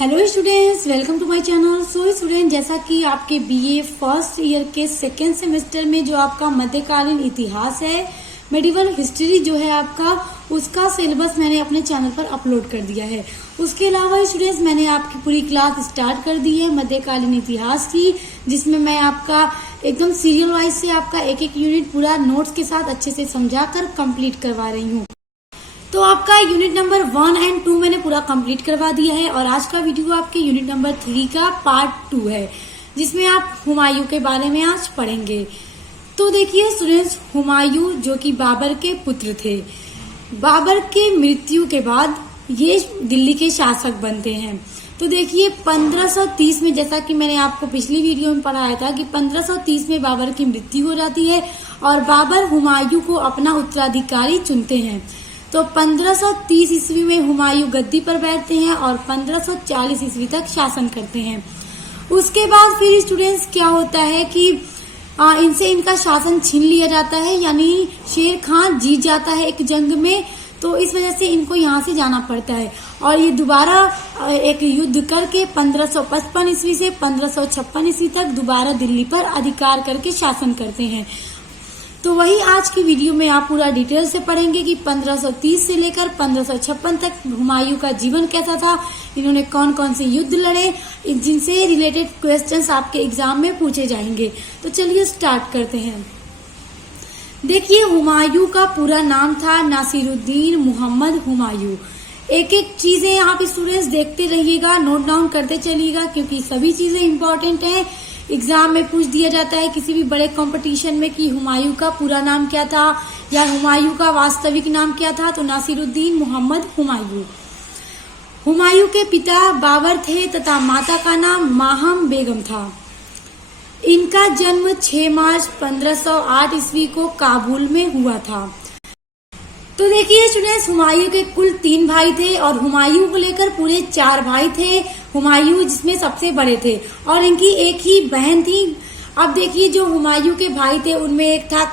Hello students, welcome to my channel. So student, जैसा कि आपके बीए फर्स्ट ईयर के सेकेंड सेमेस्टर में जो आपका मध्यकालीन इतिहास है, मेडिवल हिस्ट्री जो है आपका, उसका सिलेबस मैंने अपने चैनल पर अपलोड कर दिया है। उसके अलावा स्टूडेंट्स, मैंने आपकी पूरी क्लास स्टार्ट कर दी है मध्यकालीन इतिहास की, जिसमें मैं आपका एकदम सीरियल वाइज से आपका एक एक यूनिट पूरा नोट्स के साथ अच्छे से समझाकर कंप्लीट करवा रही हूँ। तो आपका यूनिट नंबर 1 और 2 मैंने पूरा कंप्लीट करवा दिया है और आज का वीडियो आपके यूनिट नंबर 3 का पार्ट 2 है, जिसमें आप हुमायूं के बारे में आज पढ़ेंगे। तो देखिए स्टूडेंट्स, हुमायूं जो कि बाबर के पुत्र थे, बाबर के मृत्यु के बाद ये दिल्ली के शासक बनते हैं। तो देखिए 1530 में, जैसा कि मैंने आपको पिछली वीडियो में पढ़ाया था कि 1530 में बाबर की मृत्यु हो जाती है और बाबर हुमायूं को अपना उत्तराधिकारी चुनते हैं। तो 1530 ईस्वी में हुमायूं गद्दी पर बैठते हैं और 1540 ईस्वी तक शासन करते हैं। उसके बाद फिर स्टूडेंट्स क्या होता है कि इनसे इनका शासन छीन लिया जाता है, यानी शेर खान जीत जाता है एक जंग में, तो इस वजह से इनको यहाँ से जाना पड़ता है और ये दोबारा एक युद्ध करके 1555 ईस्वी से 1556 ईस्वी तक दोबारा दिल्ली पर अधिकार करके शासन करते हैं। तो वही आज की वीडियो में आप पूरा डिटेल से पढ़ेंगे कि 1530 से लेकर 1556 तक हुमायूं का जीवन कैसा था, इन्होंने कौन कौन से युद्ध लड़े, जिनसे रिलेटेड क्वेश्चंस आपके एग्जाम में पूछे जाएंगे। तो चलिए स्टार्ट करते हैं। देखिए, हुमायूं का पूरा नाम था नासिरुद्दीन मोहम्मद हुमायूं। एक एक चीजें आप स्टूडेंट्स देखते रहिएगा, नोट डाउन करते चलिएगा, क्योंकि सभी चीजें इंपॉर्टेंट हैं। एग्जाम में पूछ दिया जाता है किसी भी बड़े कंपटीशन में कि हुमायूं का पूरा नाम क्या था या हुमायूं का वास्तविक नाम क्या था, तो नासिरुद्दीन मोहम्मद हुमायूं। हुमायूं के पिता बाबर थे तथा माता का नाम माहम बेगम था। इनका जन्म 6 मार्च 1508 ईस्वी को काबुल में हुआ था। तो देखिए स्टूडेंट्स, हुमायूं के कुल 3 भाई थे और हुमायूं को लेकर पूरे 4 भाई थे। हुमायूं जिसमें सबसे बड़े थे और इनकी एक ही बहन थी। अब देखिए, जो हुमायूं के भाई थे उनमें एक था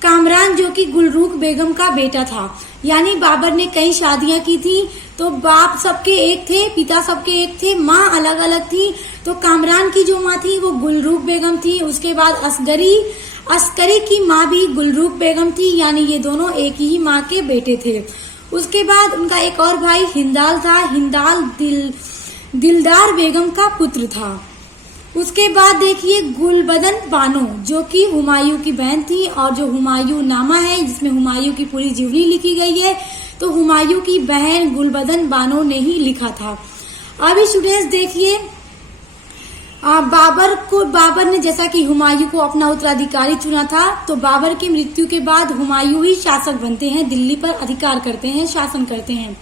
कामरान जो कि गुलरूख बेगम का बेटा था। यानी बाबर ने कई शादियां की थी, तो बाप सबके एक थे, पिता सबके एक थे, माँ अलग अलग थी। तो कामरान की जो माँ थी वो गुलरूख बेगम थी। उसके बाद अस्करी की माँ भी गुलरूख बेगम थी, यानी ये दोनों एक ही माँ के बेटे थे। उसके बाद उनका एक और भाई हिंदाल था। हिंदाल दिलदार बेगम का पुत्र था। उसके बाद देखिए गुलबदन बानो जो कि हुमायूं की बहन थी, और जो हुमायूं नामा है जिसमें हुमायूं की पूरी जीवनी लिखी गई है, तो हुमायूं की बहन गुलबदन बानो ने ही लिखा था। अब स्टूडेंट्स देखिए, बाबर ने जैसा कि हुमायूं को अपना उत्तराधिकारी चुना था, तो बाबर की मृत्यु के बाद हुमायूं ही शासक बनते हैं, दिल्ली पर अधिकार करते हैं, शासन करते हैं।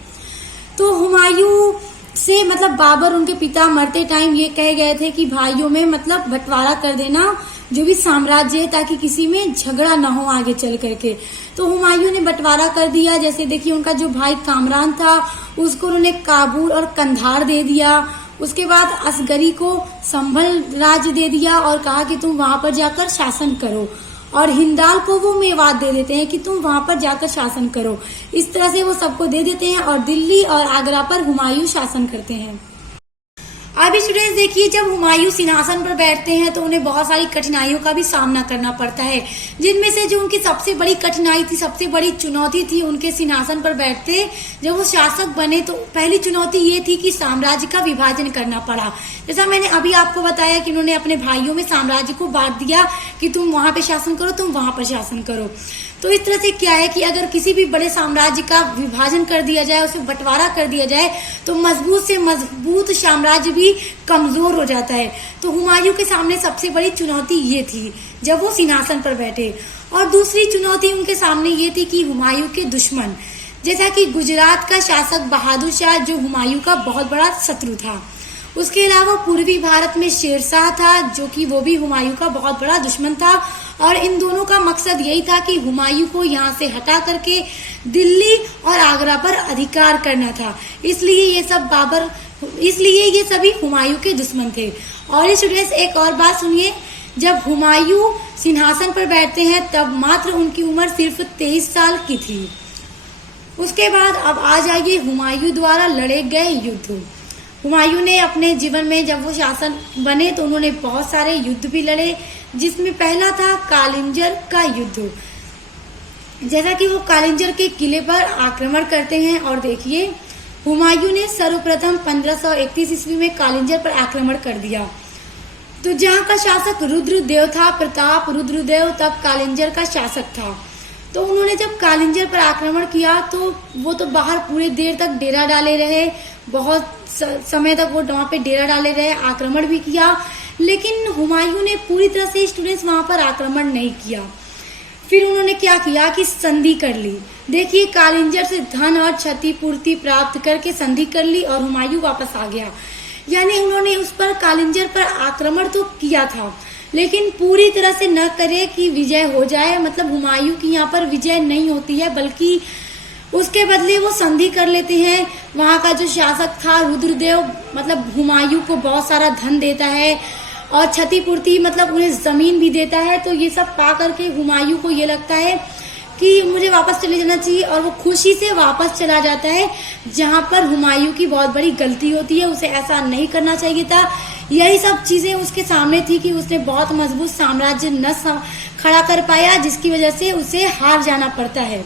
तो हुमायूं से मतलब बाबर उनके पिता मरते टाइम ये कह गए थे कि भाइयों में मतलब बंटवारा कर देना जो भी साम्राज्य है, ताकि किसी में झगड़ा ना हो आगे चल करके। तो हुमायूं ने बंटवारा कर दिया। जैसे देखिए, उनका जो भाई कामरान था उसको उन्होंने काबुल और कंधार दे दिया। उसके बाद असगरी को संभल राज्य दे दिया और कहा कि तुम वहां पर जाकर शासन करो, और हिंदाल को वो मेवात दे देते हैं कि तुम वहां पर जाकर शासन करो। इस तरह से वो सबको दे देते हैं और दिल्ली और आगरा पर हुमायूं शासन करते हैं। अब स्टूडेंट्स देखिए, जब हुमायूं सिंहासन पर बैठते हैं तो उन्हें बहुत सारी कठिनाइयों का भी सामना करना पड़ता है, जिनमें से जो उनकी सबसे बड़ी कठिनाई थी, सबसे बड़ी चुनौती थी उनके सिंहासन पर बैठते जब वो शासक बने, तो पहली चुनौती ये थी कि साम्राज्य का विभाजन करना पड़ा। जैसा मैंने अभी आपको बताया कि उन्होंने अपने भाइयों में साम्राज्य को बांट दिया कि तुम वहां पे शासन करो, तुम वहां पर शासन करो। तो इस तरह से क्या है कि अगर किसी भी बड़े साम्राज्य का विभाजन कर दिया जाए, उसे बंटवारा कर दिया जाए, तो मजबूत से मजबूत साम्राज्य भी कमजोर हो जाता है। तो हुमायूं के सामने सबसे बड़ी चुनौती ये थी जब वो सिंहासन पर बैठे। और दूसरी चुनौती उनके सामने ये थी कि हुमायूं के दुश्मन, जैसा कि गुजरात का शासक बहादुर शाह जो हुमायूं का बहुत बड़ा शत्रु था। उसके अलावा पूर्वी भारत में शेरशाह था जो कि वो भी हुमायूं का बहुत बड़ा दुश्मन था, और इन दोनों का मकसद यही था कि हुमायूं को यहाँ से हटा करके दिल्ली और आगरा पर अधिकार करना था। इसलिए ये सभी हुमायूं के दुश्मन थे। और स्टूडेंट्स एक और बात सुनिए, जब हुमायूं सिंहासन पर बैठते हैं तब मात्र उनकी उम्र सिर्फ 23 साल की थी। उसके बाद अब आ जाइए हुमायूं द्वारा लड़े गए युद्ध। हुमायूं ने अपने जीवन में जब वो शासक बने तो उन्होंने बहुत सारे युद्ध भी लड़े, जिसमें पहला था कालिंजर का युद्ध। जैसा कि वो कालिंजर के किले पर आक्रमण करते हैं और देखिए हुमायूं ने सर्वप्रथम 1531 ईस्वी में कालिंजर पर आक्रमण कर दिया। तो जहाँ का शासक रुद्रदेव था, प्रताप रुद्रदेव, तब कालिंजर का शासक था। तो उन्होंने जब कालिंजर पर आक्रमण किया तो वो तो बाहर पूरे देर तक डेरा डाले रहे, बहुत समय तक वो वहां पे डेरा डाले रहे, आक्रमण भी किया, लेकिन हुमायूं ने पूरी तरह से स्टूडेंट्स वहां पर आक्रमण नहीं किया। फिर उन्होंने क्या किया कि संधि कर ली। देखिए कालिंजर से धन और क्षतिपूर्ति प्राप्त करके संधि कर ली और हुमायूं वापस आ गया। यानी उन्होंने उस पर कालिंजर पर आक्रमण तो किया था, लेकिन पूरी तरह से न करे कि विजय हो जाए, मतलब हुमायूं की यहाँ पर विजय नहीं होती है, बल्कि उसके बदले वो संधि कर लेते हैं। वहां का जो शासक था रुद्रदेव, मतलब हुमायूं को बहुत सारा धन देता है और क्षतिपूर्ति मतलब उन्हें जमीन भी देता है। तो ये सब पा करके हुमायूं को ये लगता है कि मुझे वापस चले जाना चाहिए और वो खुशी से वापस चला जाता है, जहां पर हुमायूं की बहुत बड़ी गलती होती है, उसे ऐसा नहीं करना चाहिए था। यही सब चीजें उसके सामने थी कि उसने बहुत मजबूत साम्राज्य न खड़ा कर पाया, जिसकी वजह से उसे हार जाना पड़ता है।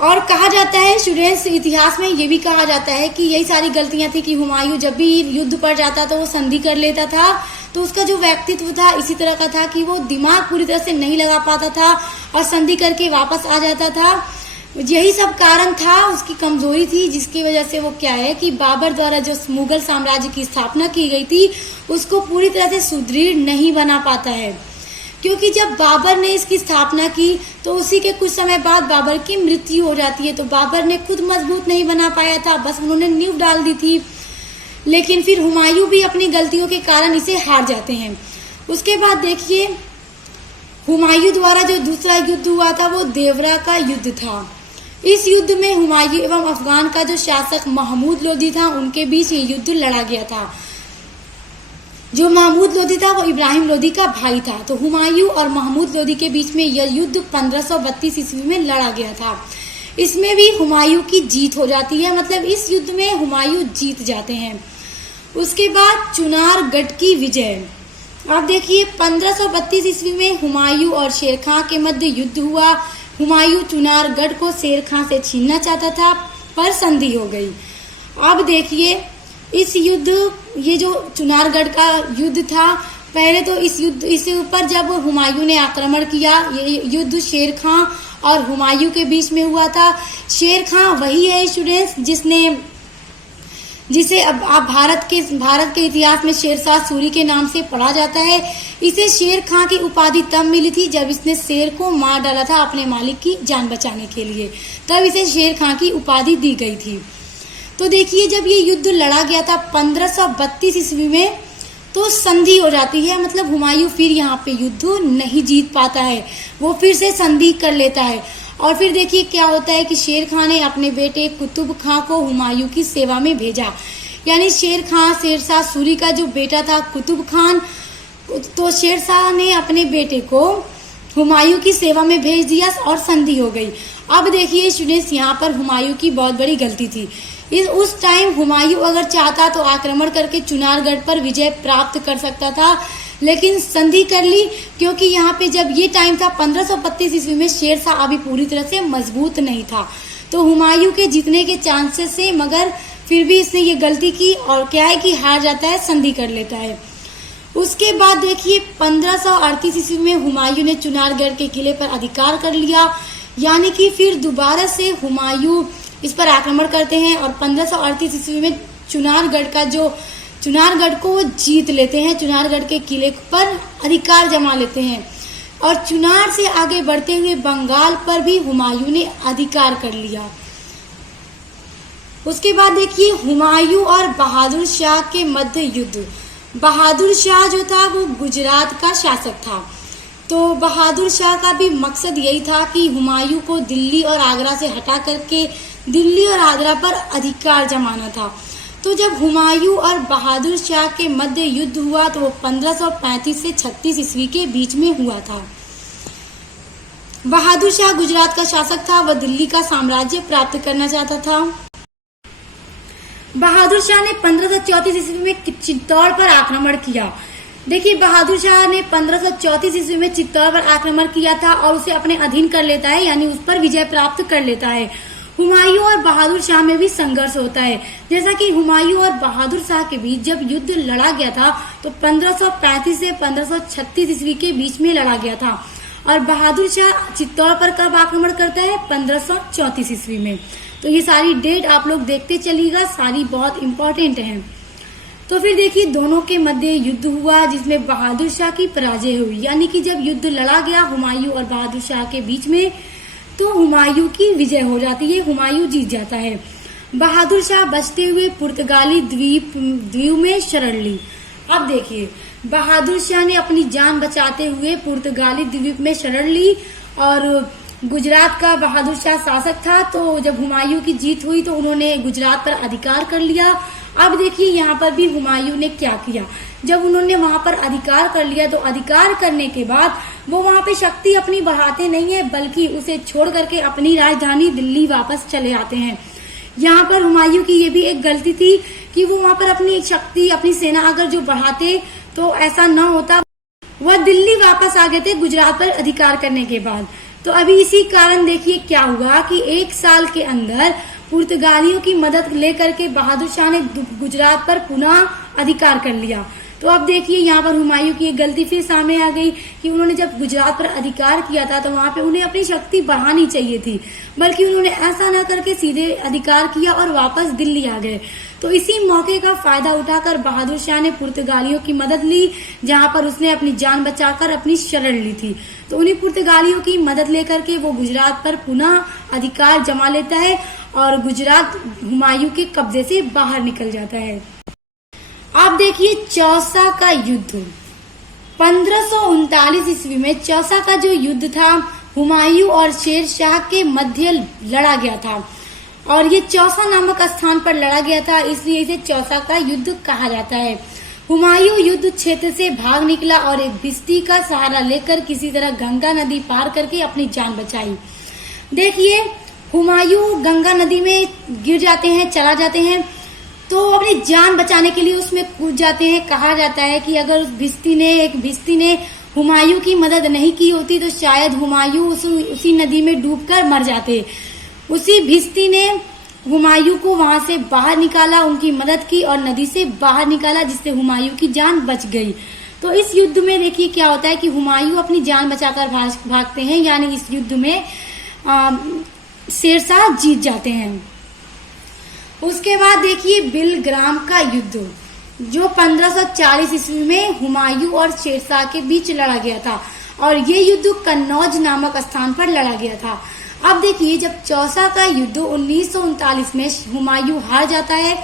और कहा जाता है स्टूडेंट्स, इतिहास में ये भी कहा जाता है कि यही सारी गलतियां थी कि हुमायूं जब भी युद्ध पड़ जाता तो वो संधि कर लेता था। तो उसका जो व्यक्तित्व था इसी तरह का था कि वो दिमाग पूरी तरह से नहीं लगा पाता था और संधि करके वापस आ जाता था। यही सब कारण था, उसकी कमजोरी थी, जिसकी वजह से वो क्या है कि बाबर द्वारा जो मुगल साम्राज्य की स्थापना की गई थी उसको पूरी तरह से सुदृढ़ नहीं बना पाता है। क्योंकि जब बाबर ने इसकी स्थापना की तो उसी के कुछ समय बाद बाबर की मृत्यु हो जाती है। तो बाबर ने खुद मजबूत नहीं बना पाया था, बस उन्होंने नींव डाल दी थी। लेकिन फिर हुमायूं भी अपनी गलतियों के कारण इसे हार जाते हैं। उसके बाद देखिए हुमायूं द्वारा जो दूसरा युद्ध हुआ था वो देवरा का युद्ध था। इस युद्ध में हुमायूं एवं अफगान का जो शासक महमूद लोदी था उनके बीच ये युद्ध लड़ा गया था। जो महमूद लोदी था वो इब्राहिम लोदी का भाई था। तो हुमायूं और महमूद लोदी के बीच में यह युद्ध 1532 ईस्वी में लड़ा गया था। इसमें भी हुमायूं की जीत हो जाती है, मतलब इस युद्ध में हुमायूं जीत जाते हैं। उसके बाद चुनारगढ़ की विजय। अब देखिए 1532 ईस्वी में हुमायूं और शेर खां के मध्य युद्ध हुआ। हुमायूं चुनारगढ़ को शेर खां से छीनना चाहता था, पर संधि हो गई। अब देखिए इस युद्ध, ये जो चुनारगढ़ का युद्ध था, पहले तो इस युद्ध इसके ऊपर जब हुमायूं ने आक्रमण किया, ये युद्ध शेर खां और हुमायूं के बीच में हुआ था। शेर खां वही है स्टूडेंट्स जिसे अब आप भारत के इतिहास में शेरशाह सूरी के नाम से पढ़ा जाता है। इसे शेर खां की उपाधि तब मिली थी जब इसने शेर को मार डाला था अपने मालिक की जान बचाने के लिए, तब इसे शेर खां की उपाधि दी गई थी। तो देखिए जब ये युद्ध लड़ा गया था 1532 ईस्वी में तो संधि हो जाती है, मतलब हुमायूं फिर यहाँ पे युद्ध नहीं जीत पाता है, वो फिर से संधि कर लेता है। और फिर देखिए क्या होता है कि शेर खां ने अपने बेटे कुतुब खां को हुमायूं की सेवा में भेजा। यानी शेर खां शेरशाह सूरी का जो बेटा था कुतुब खान, तो शेरशाह ने अपने बेटे को हुमायूं की सेवा में भेज दिया और संधि हो गई। अब देखिए स्टूडेंट्स, यहाँ पर हुमायूं की बहुत बड़ी गलती थी। उस टाइम हुमायूं अगर चाहता तो आक्रमण करके चुनारगढ़ पर विजय प्राप्त कर सकता था, लेकिन संधि कर ली, क्योंकि यहाँ पे जब ये टाइम था 1532 ईस्वी में शेरशाह अभी पूरी तरह से मजबूत नहीं था। तो हुमायूं के जीतने के चांसेस थे, मगर फिर भी इसने ये गलती की और क्या है कि हार जाता है, संधि कर लेता है। उसके बाद देखिए 1538 ईस्वी में हुमायूं ने चुनारगढ़ के किले पर अधिकार कर लिया। यानी कि फिर दोबारा से हुमायूं इस पर आक्रमण करते हैं और 1538 ईस्वी में चुनारगढ़ को वो जीत लेते हैं, चुनारगढ़ के किले पर अधिकार जमा लेते हैं। और चुनार से आगे बढ़ते हुए बंगाल पर भी हुमायूं ने अधिकार कर लिया। उसके बाद देखिए हुमायूं और बहादुर शाह के मध्य युद्ध। बहादुर शाह जो था वो गुजरात का शासक था। तो बहादुर शाह का भी मकसद यही था कि हुमायूं को दिल्ली और आगरा से हटा करके दिल्ली और आगरा पर अधिकार जमाना था। तो जब हुमायूं और बहादुर शाह के मध्य युद्ध हुआ तो वो 1535 से 36 ईस्वी के बीच में हुआ था। बहादुर शाह गुजरात का शासक था, वह दिल्ली का साम्राज्य प्राप्त करना चाहता था। बहादुर शाह ने 1534 ईस्वी में चित्तौड़ पर आक्रमण किया। देखिए, बहादुर शाह ने 1534 ईस्वी में चित्तौड़ पर आक्रमण किया था और उसे अपने अधीन कर लेता है, यानी उस पर विजय प्राप्त कर लेता है। हुमायूं और बहादुर शाह में भी संघर्ष होता है। जैसा कि हुमायूं और बहादुर शाह के बीच जब युद्ध लड़ा गया था तो 1535 से 1536 ईस्वी के बीच में लड़ा गया था और बहादुर शाह चित्तौड़ पर कब आक्रमण करता है? 1534 ईस्वी में। तो ये सारी डेट आप लोग देखते चलिएगा, सारी बहुत इंपॉर्टेंट हैं। तो फिर देखिए, दोनों के मध्य युद्ध हुआ जिसमें बहादुर शाह की पराजय हुई, यानी कि जब युद्ध लड़ा गया हुमायूं और बहादुर शाह के बीच में तो हुमायूं की विजय हो जाती है, हुमायूं जीत जाता है। बहादुर शाह बचते हुए पुर्तगाली द्वीप में शरण ली। अब देखिए, बहादुर शाह ने अपनी जान बचाते हुए पुर्तगाली द्वीप में शरण ली और गुजरात का बहादुर शाह शासक था। तो जब हुमायूं की जीत हुई तो उन्होंने गुजरात पर अधिकार कर लिया। अब देखिए, यहाँ पर भी हुमायूं ने क्या किया, जब उन्होंने वहां पर अधिकार कर लिया तो अधिकार करने के बाद वो वहां पे शक्ति अपनी बढ़ाते नहीं है, बल्कि उसे छोड़ करके अपनी राजधानी दिल्ली वापस चले आते हैं। यहाँ पर हुमायूं की ये भी एक गलती थी कि वो वहां पर अपनी शक्ति, अपनी सेना अगर जो बढ़ाते तो ऐसा न होता। वह दिल्ली वापस आ गए थे गुजरात पर अधिकार करने के बाद। तो अभी इसी कारण देखिए क्या हुआ कि 1 साल के अंदर पुर्तगालियों की मदद लेकर के बहादुर शाह ने गुजरात पर पुनः अधिकार कर लिया। तो अब देखिए, यहाँ पर हुमायूं की एक गलती फिर सामने आ गई कि उन्होंने जब गुजरात पर अधिकार किया था तो वहां पे उन्हें अपनी शक्ति बढ़ानी चाहिए थी, बल्कि उन्होंने ऐसा न करके सीधे अधिकार किया और वापस दिल्ली आ गए। तो इसी मौके का फायदा उठाकर बहादुर शाह ने पुर्तगालियों की मदद ली, जहां पर उसने अपनी जान बचाकर अपनी शरण ली थी। तो उन्हीं पुर्तगालियों की मदद लेकर के वो गुजरात पर पुनः अधिकार जमा लेता है और गुजरात हुमायूं के कब्जे से बाहर निकल जाता है। अब देखिए, चौसा का युद्ध 1539 ईस्वी में चौसा का जो युद्ध था हुमायूं और शेर शाह के मध्य लड़ा गया था और ये चौसा नामक स्थान पर लड़ा गया था, इसलिए इसे चौसा का युद्ध कहा जाता है। हुमायूं युद्ध क्षेत्र से भाग निकला और एक भिस्ती का सहारा लेकर किसी तरह गंगा नदी पार करके अपनी जान बचाई। देखिए, हुमायूं गंगा नदी में गिर जाते हैं, चला जाते हैं, तो अपनी जान बचाने के लिए उसमें कूद जाते हैं। कहा जाता है कि अगर एक भिस्ती ने हुमायूं की मदद नहीं की होती तो शायद हुमायूं उसी नदी में डूबकर मर जाते। उसी भिस्ती ने हुमायूं को वहां से बाहर निकाला, उनकी मदद की और नदी से बाहर निकाला, जिससे हुमायूं की जान बच गई। तो इस युद्ध में देखिए क्या होता है कि हुमायूं अपनी जान बचाकर भागते हैं, यानी इस युद्ध में शेरशाह जीत जाते हैं। उसके बाद देखिए, बिलग्राम का युद्ध जो 1540 ईस्वी में हुमायूं और शेरशाह के बीच लड़ा गया था और ये युद्ध कन्नौज नामक स्थान पर लड़ा गया था। अब देखिए, जब चौसा का युद्ध 1939 में हुमायूं हार जाता है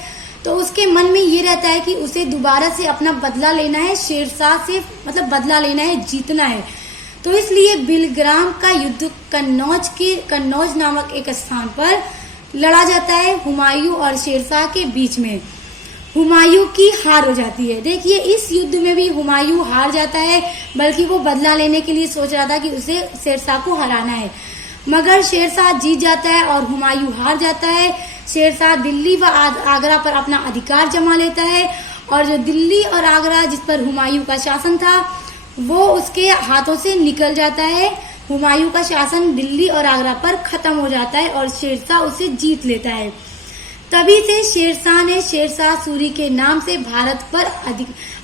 तो उसके मन में ये रहता है कि उसे दोबारा से अपना बदला लेना है, शेरशाह से मतलब बदला लेना है, जीतना है। तो इसलिए बिलग्राम का युद्ध कन्नौज नामक एक स्थान पर लड़ा जाता है हुमायूं और शेरशाह के बीच में। हुमायूं की हार हो जाती है। देखिए, इस युद्ध में भी हुमायूं हार जाता है, बल्कि वो बदला लेने के लिए सोच रहा था कि उसे शेरशाह को हराना है, मगर शेरशाह जीत जाता है और हुमायूं हार जाता है। शेरशाह दिल्ली व आगरा पर अपना अधिकार जमा लेता है और जो दिल्ली और आगरा जिस पर हुमायूं का शासन था वो उसके हाथों से निकल जाता है। हुमायूं का शासन दिल्ली और आगरा पर खत्म हो जाता है और शेरशाह उसे जीत लेता है। तभी से शेरशाह ने शेरशाह सूरी के नाम से भारत पर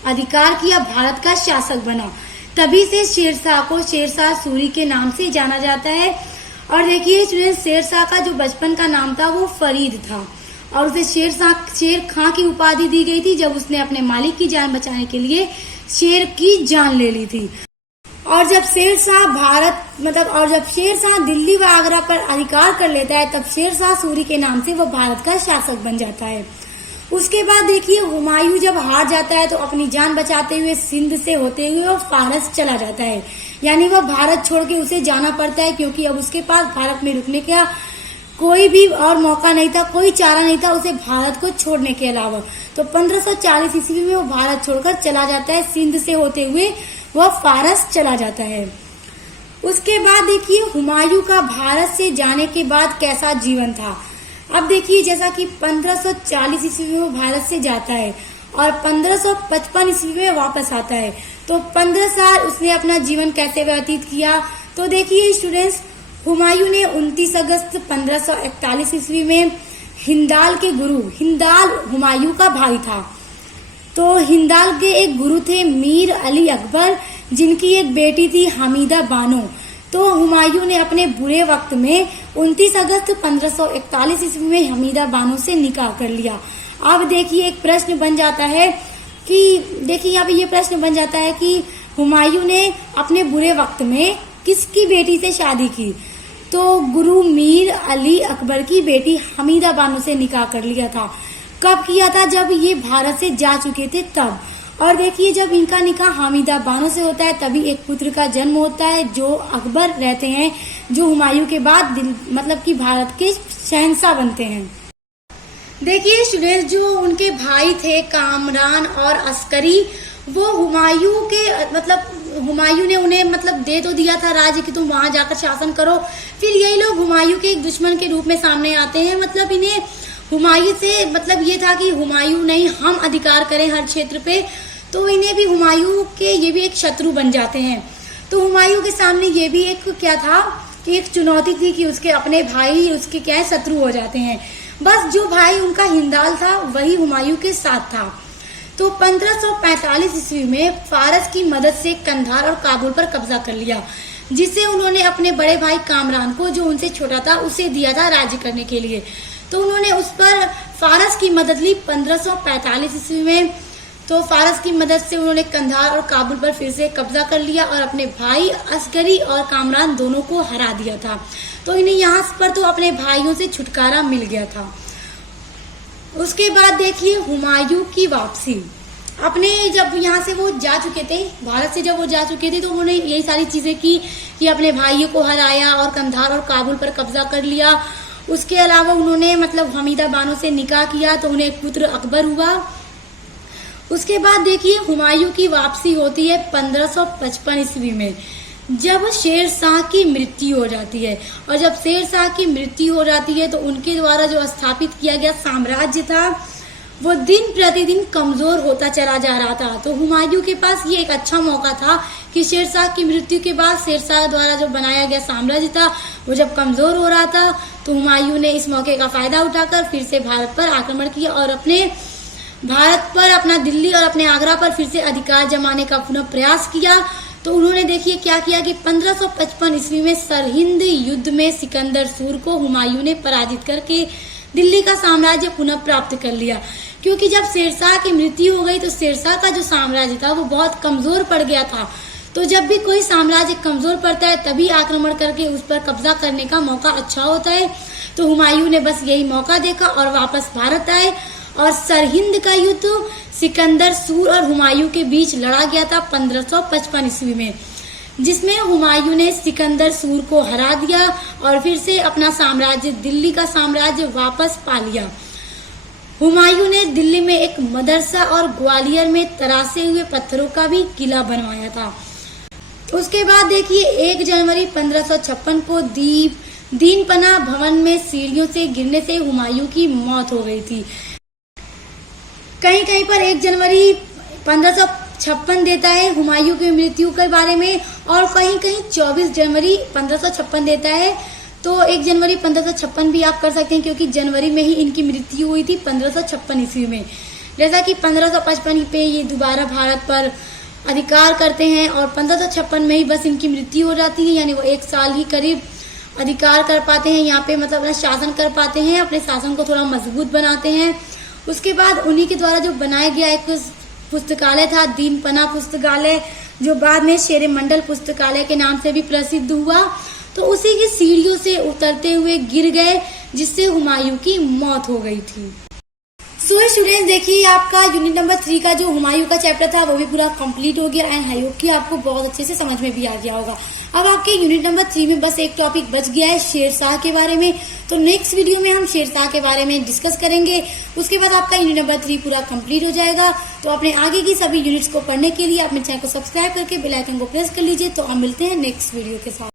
अधिकार किया, भारत का शासक बना। तभी से शेरशाह को शेरशाह सूरी के नाम से जाना जाता है। और देखिए स्टूडेंट, शेरशाह का जो बचपन का नाम था वो फरीद था और उसे शेर खां की उपाधि दी गई थी जब उसने अपने मालिक की जान बचाने के लिए शेर की जान ले ली थी। और जब शेरशाह दिल्ली व आगरा पर अधिकार कर लेता है तब शेरशाह सूरी के नाम से वो भारत का शासक बन जाता है। उसके बाद देखिए, हुमायूं जब हार जाता है तो अपनी जान बचाते हुए सिंध से होते हुए वो फारस चला जाता है, यानी वह भारत छोड़ के उसे जाना पड़ता है, क्योंकि अब उसके पास भारत में रुकने का कोई भी और मौका नहीं था, कोई चारा नहीं था उसे भारत को छोड़ने के अलावा। तो 1540 ईस्वी में वो भारत छोड़कर चला जाता है, सिंध से होते हुए वह फारस चला जाता है। उसके बाद देखिए, हुमायूं का भारत से जाने के बाद कैसा जीवन था। अब देखिए जैसा कि 1540 ईस्वी में वो भारत से जाता है और 1555 ईस्वी में वापस आता है। तो 15 साल उसने अपना जीवन कैसे व्यतीत किया, तो देखिए स्टूडेंट्स, हुमायूं ने 29 अगस्त 1541 ईस्वी में हिंदाल के गुरु, हिंदाल हुमायूं का भाई था, तो हिंदाल के एक गुरु थे मीर अली अकबर, जिनकी एक बेटी थी हमीदा बानो। तो हुमायूं ने अपने बुरे वक्त में 29 अगस्त 1541 ईस्वी में हमीदा बानो से निकाह कर लिया। अब देखिए एक प्रश्न बन जाता है कि देखिए यहाँ पे ये प्रश्न बन जाता है कि हुमायूं ने अपने बुरे वक्त में किसकी बेटी से शादी की, तो गुरु मीर अली अकबर की बेटी हमीदा बानो से निकाह कर लिया था। कब किया था, जब ये भारत से जा चुके थे तब। और देखिए जब इनका निकाह हमीदा बानो से होता है तभी एक पुत्र का जन्म होता है जो अकबर रहते हैं, जो हुमायूं के बाद मतलब कि भारत के शहंशाह बनते हैं। देखिए स्टूडेंट्स, जो उनके भाई थे कामरान और अस्करी, वो हुमायूं के मतलब हुमायूं ने उन्हें मतलब दे तो दिया था राज्य कि तुम वहां जाकर शासन करो। फिर यही लोग हुमायूं के एक दुश्मन के रूप में सामने आते हैं। मतलब इन्हें हुमायूं से मतलब ये था कि हुमायूं नहीं, हम अधिकार करें हर क्षेत्र पे, तो इन्हें भी हुमायूं के ये भी एक शत्रु बन जाते हैं। तो हुमायूं के सामने ये भी एक क्या था कि एक चुनौती थी कि उसके अपने भाई उसके क्या है शत्रु हो जाते हैं। बस जो भाई उनका हिंदाल था वही हुमायूं के साथ था। तो 1545 ईस्वी में फारस की मदद से कंधार और काबुल पर कब्जा कर लिया, जिसे उन्होंने अपने बड़े भाई कामरान को, जो उनसे छोटा था, उसे दिया था राज्य करने के लिए। तो उन्होंने उस पर फारस की मदद ली 1545 ईस्वी में। तो फारस की मदद से उन्होंने कंधार और काबुल पर फिर से कब्जा कर लिया और अपने भाई अस्करी और कामरान दोनों को हरा दिया था। तो इन्हें यहाँ पर तो अपने भाइयों से छुटकारा मिल गया था। उसके बाद देखिए हुमायूं की वापसी। अपने जब यहाँ से वो जा चुके थे, भारत से जब वो जा चुके थे, तो उन्होंने यही सारी चीजें की कि अपने भाइयों को हराया और कंधार और काबुल पर कब्जा कर लिया। उसके अलावा उन्होंने मतलब हमीदा बानो से निकाह किया, तो उन्हें एक पुत्र अकबर हुआ। उसके बाद देखिए हुमायूं की वापसी होती है 1555 ईस्वी में, जब शेर शाह की मृत्यु हो जाती है। और जब शेर शाह की मृत्यु हो जाती है तो उनके द्वारा जो स्थापित किया गया साम्राज्य था वो दिन प्रतिदिन कमजोर होता चला जा रहा था। तो हुमायूं के पास ये एक अच्छा मौका था कि शेर शाह की मृत्यु के बाद शेर शाह द्वारा जो बनाया गया साम्राज्य था वो जब कमजोर हो रहा था, तो हुमायूं ने इस मौके का फायदा उठाकर फिर से भारत पर आक्रमण किया और अपने भारत पर, अपना दिल्ली और अपने आगरा पर फिर से अधिकार जमाने का पुनः प्रयास किया। तो उन्होंने देखिए क्या किया कि 1555 ईस्वी में सरहिंद युद्ध में सिकंदर सूर को हुमायूं ने पराजित करके दिल्ली का साम्राज्य पुनः प्राप्त कर लिया। क्योंकि जब शेरशाह की मृत्यु हो गई तो शेरशाह का जो साम्राज्य था वो बहुत कमजोर पड़ गया था। तो जब भी कोई साम्राज्य कमजोर पड़ता है तभी आक्रमण करके उस पर कब्जा करने का मौका अच्छा होता है। तो हुमायूं ने बस यही मौका देखा और वापस भारत आए और सरहिंद का युद्ध सिकंदर सूर और हुमायूं के बीच लड़ा गया था 1555 ईस्वी में, जिसमें हुमायूं ने सिकंदर सूर को हरा दिया और फिर से अपना साम्राज्य, दिल्ली का साम्राज्य वापस पा लिया। हुमायूं ने दिल्ली में एक मदरसा और ग्वालियर में तरासे हुए पत्थरों का भी किला बनवाया था। उसके बाद देखिए 1 जनवरी 1556 को दीनपना भवन में सीढ़ियों से गिरने से हुमायूं की मौत हो गई थी। कहीं कहीं पर 1 जनवरी 1556 देता है हुमायूं की मृत्यु के बारे में, और कहीं कहीं 24 जनवरी 1556 देता है। तो 1 जनवरी 1556 भी आप कर सकते हैं क्योंकि जनवरी में ही इनकी मृत्यु हुई थी 1556 ईस्वी में। जैसा कि 1555 पे ये दोबारा भारत पर अधिकार करते हैं और 1556 में ही बस इनकी मृत्यु हो जाती है, यानी वो 1 साल ही करीब अधिकार कर पाते हैं यहाँ पे, मतलब अपना शासन कर पाते हैं, अपने शासन को थोड़ा मजबूत बनाते हैं। उसके बाद उन्हीं के द्वारा जो बनाया गया एक पुस्तकालय था, दीनपना पुस्तकालय, जो बाद में शेर मंडल पुस्तकालय के नाम से भी प्रसिद्ध हुआ, तो उसी की सीढ़ियों से उतरते हुए गिर गए, जिससे हुमायूं की मौत हो गई थी। सो स्टूडेंट्स, देखिए आपका यूनिट नंबर 3 का जो हुमायूं का चैप्टर था वो भी पूरा कंप्लीट हो गया एंड आई होप कि आपको बहुत अच्छे से समझ में भी आ गया होगा। अब आपके यूनिट नंबर 3 में बस एक टॉपिक बच गया है शेरशाह के बारे में। तो नेक्स्ट वीडियो में हम शेरशाह के बारे में डिस्कस करेंगे। उसके बाद आपका यूनिट नंबर 3 पूरा कंप्लीट हो जाएगा। तो अपने आगे की सभी यूनिट्स को पढ़ने के लिए अपने चैनल को सब्सक्राइब करके बेल आइकन को प्रेस कर लीजिए। तो हम मिलते हैं नेक्स्ट वीडियो के साथ।